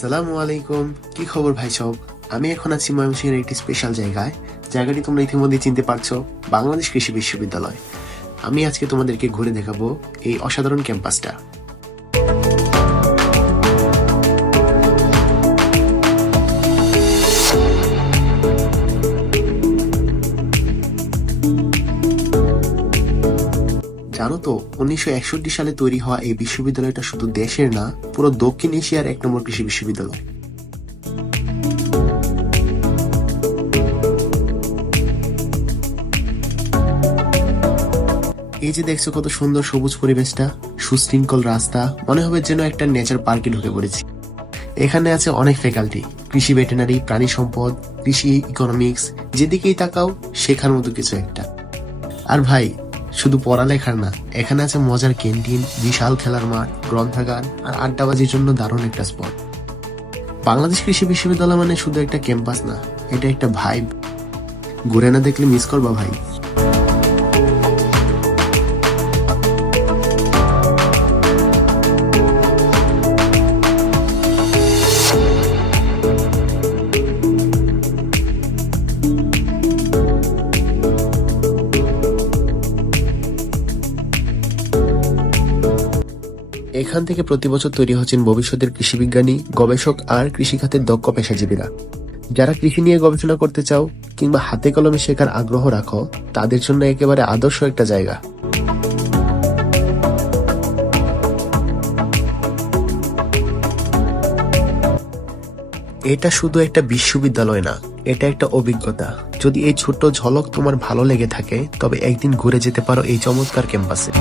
আসসালামু আলাইকুম, কি খবর ভাই সব? আমি এখন আছি ময়মনসিংহের একটি স্পেশাল জায়গায়। জায়গাটি তোমরা ইতিমধ্যে চিনতে পারছো, বাংলাদেশ কৃষি বিশ্ববিদ্যালয়। আমি আজকে তোমাদেরকে ঘুরে দেখাবো এই অসাধারণ ক্যাম্পাসটা। জানো তো, 1961 সালে তৈরি হওয়া এই বিশ্ববিদ্যালয়টা শুধু দেশের না, পুরো দক্ষিণ এশিয়ার 1 নম্বর কৃষি বিশ্ববিদ্যালয়। এই যে দেখছো কত সুন্দর সবুজ পরিবেশটা, সুশৃঙ্খল রাস্তা, মনে হবে যেন একটা নেচার পার্কে ঢুকে পড়েছি। এখানে আছে অনেক ফ্যাকাল্টি, কৃষি ভেটেনারি, প্রাণী সম্পদ, কৃষি ইকোনমিক্স, যেদিকেই তাকাও শেখার মতো কিছু একটা। আর ভাই, শুধু পড়ালেখার না, এখানে আছে মজার ক্যান্টিন, বিশাল খেলার মাঠ, গ্রন্থাগার আর আড্ডাবাজির জন্য দারুণ একটা স্পট। বাংলাদেশ কৃষি বিশ্ববিদ্যালয় মানে শুধু একটা ক্যাম্পাস না, এটা একটা ভাইব। ঘুরে না দেখলে মিস করবা ভাই। এখান থেকে প্রতি বছর তৈরি হচ্ছেন ভবিষ্যতের কৃষিবিজ্ঞানী, গবেষক আর কৃষিখাতের দক্ষ পেশাজীবীরা। যারা কৃষি নিয়ে গবেষণা করতে চাও কিংবা হাতে কলমে শেখার আগ্রহ রাখো, তাদের জন্য একেবারে আদর্শ একটা জায়গা। এটা শুধু একটা বিশ্ববিদ্যালয় না, এটা একটা অভিজ্ঞতা। যদি এই ছোট্ট ঝলক তোমার ভালো লেগে থাকে, তবে একদিন ঘুরে যেতে পারো এই চমৎকার ক্যাম্পাসে।